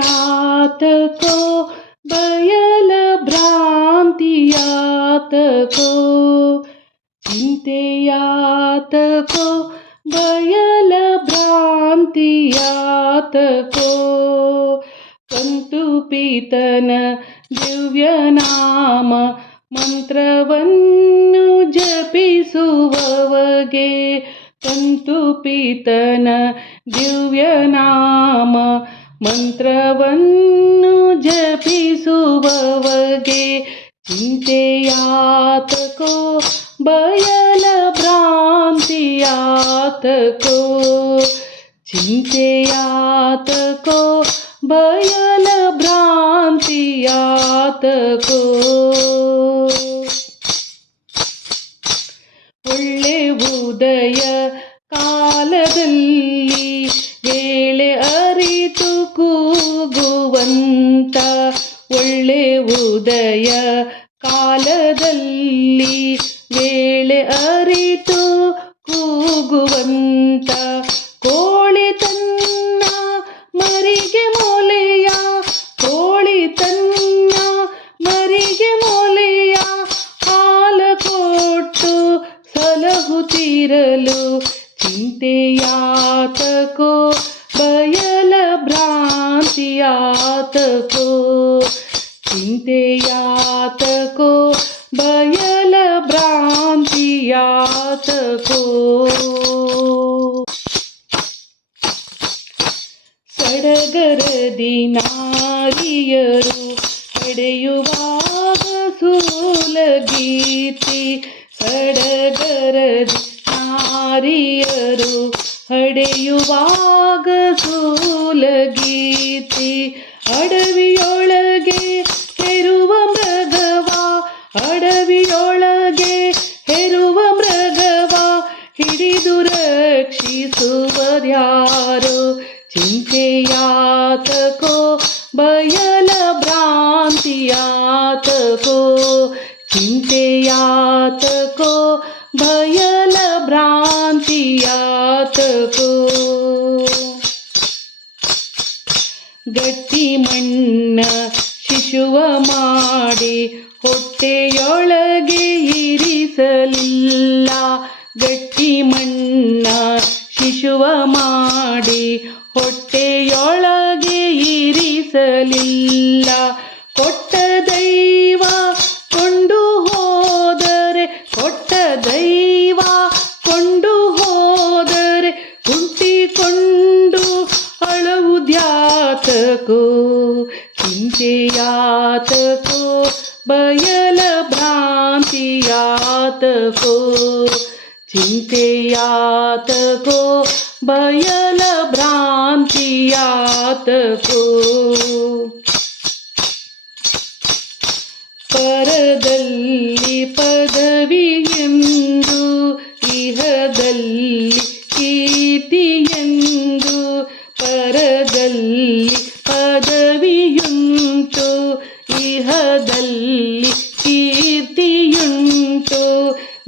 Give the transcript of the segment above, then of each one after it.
ಚಿಂತೆಯಾತಕೋ ಬಯಲ ಭ್ರಾಂತಿಯಾತಕೋ ಚಿಂತೆಯಾತಕೋ ಬಯಲ ಭ್ರಾಂತಿಯಾತಕೋ ಕಂತು ಪೀತನ ದಿವ್ಯನಾಮ ಮಂತ್ರವನ್ನು ಜಪಿಸುವವಗೆ ಕಂತು ಪೀತನ ದಿವ್ಯನಾಮ ಮಂತ್ರವನ್ನು ಜಪಿಸುವವಗೆ ಚಿಂತೆಯಾತಕೋ ಬಯಲ ಭ್ರಾಂತಿಯಾತಕೋ ಚಿಂತೆಯಾತಕೋ ಬಯಲ ಭ್ರಾಂತಿಯಾತಕೋ ಒಳ್ಳೆ ಉದಯ ಕಾಲದಲ್ಲಿ ವೇಳೆ ಅರಿತು ಕೂಗುವಂತ ಒಳ್ಳೆ ಉದಯ ಕಾಲದಲ್ಲಿ ವೇಳೆ ಅರಿತು ಕೂಗುವಂತ ಕೋಳಿ ತನ್ನ ಮರಿಗೆ ಮೊಲೆಯ ಕೋಳಿ ತನ್ನ ಮರಿಗೆ ಮೊಲೆಯ ಹಾಲ ಕೊಟ್ಟು ಸಲಹುತ್ತಿರಲು ಚಿಂತೆಯಾತಕೋ ಬಯಲ ಭ್ರಾಂತಿಯಾತಕೋ ಚಿಂತೆಯಾತಕೋ ಬಯಲ ಭ್ರಾಂತಿಯಾತಕೋ ಸಡಗರದಿ ನಾರಿಯರು ಪಡೆಯುವಾಗ ಸೂಲಗೀತಿ ಸಡಗರದಿ ನಾರಿಯರು ಹಡೆಯುವಾಗ ಸೂಲಗೀತಿ ಅಡವಿಯೊಳಗೆ ಹೆರುವ ಮೃಗವ ಅಡವಿಯೊಳಗೆ ಹೆರುವ ಮೃಗವ ಹಿಡಿದು ರಕ್ಷಿಸುವರ್ಯಾರು ಚಿಂತೆಯಾತಕೋ ಬಯಲ ಭ್ರಾಂತಿಯಾತಕೋ ಚಿಂತೆಯಾತಕೋ ಬಯಲ ಭ್ರಾಂತಿಯಾತಕೋ ಗಟ್ಟಿ ಮಣ್ಣ ಶಿಶುವ ಮಾಡಿ ಹೊಟ್ಟೆಯೊಳಗೆ ಇರಿಸಲಿಲ್ಲ ಗಟ್ಟಿ ಮಣ್ಣ ಶಿಶುವ ಮಾಡಿ ಹೊಟ್ಟೆಯೊಳಗೆ ಇರಿಸಲಿಲ್ಲ ಕೊಟ್ಟ ದೈವ ಕೊಂಡು ಹೋದರೆ ಕೊಟ್ಟ ದೈವ ಕೊಂಡು ಹೋದರೆ ಕುಂಟಿಕೊಂಡು ಅಳುವುದ್ಯಾತಕೋ ಚಿಂತೆಯಾತಕೋ ಬಯಲ ಭ್ರಾಂತಿಯಾತಕೋ ಚಿಂತೆಯಾತಕೋ ಬಯಲ ಭ್ರಾಂತಿಯಾತಕೋ ಪರದಲ್ಲಿ ಪದವಿಯೆಂದು ಇಹದಲ್ಲಿ ಕೀರ್ತಿಯೆಂದು ಪರದಲ್ಲಿ ಪದವಿಯುಂಟು ಇಹದಲ್ಲಿ ಕೀರ್ತಿಯುಂಟು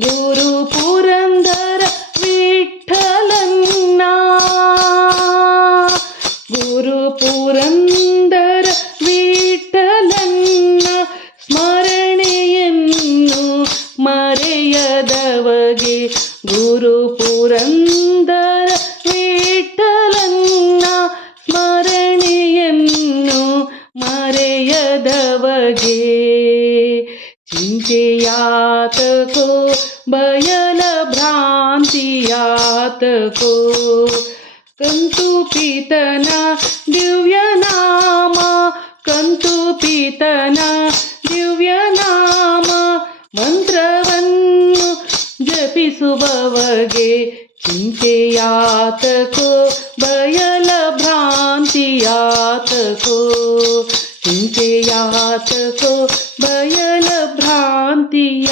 ಗುರು ಪುರಂದರ ವಿಠಲನ್ನ ಗುರು ಪುರಂದರ ವಿಠಲನ್ನ ಸ್ಮರಣೆಯನ್ನು ಮರೆಯದವಗೆ ಗುರು ಪುರಂದರ ವಿಠಲನ್ನ ಸ್ಮರಣೆಯನ್ನು ಮರೆಯದವಗೆ ಚಿಂತೆಯಾತಕೋ ಬಯಲ ಭ್ರಾಂತಿಯಾತಕೋ ಕಂತು ಪೀತನ ದಿವ್ಯನಾಮ ಕಂತು ಪೀತನ ದಿವ್ಯನಾಮ ಮಂತ್ರವನ್ನು ಜಪಿಸುವವಗೆ ಚಿಂತೆಯಾತಕೋ ಬಯಲ ಭ್ರಾಂತಿಯಾತಕೋ ಚಿಂತೆಯಾತಕೋ ಬಯಲ ಭ್ರಾಂತಿಯಾತಕೋ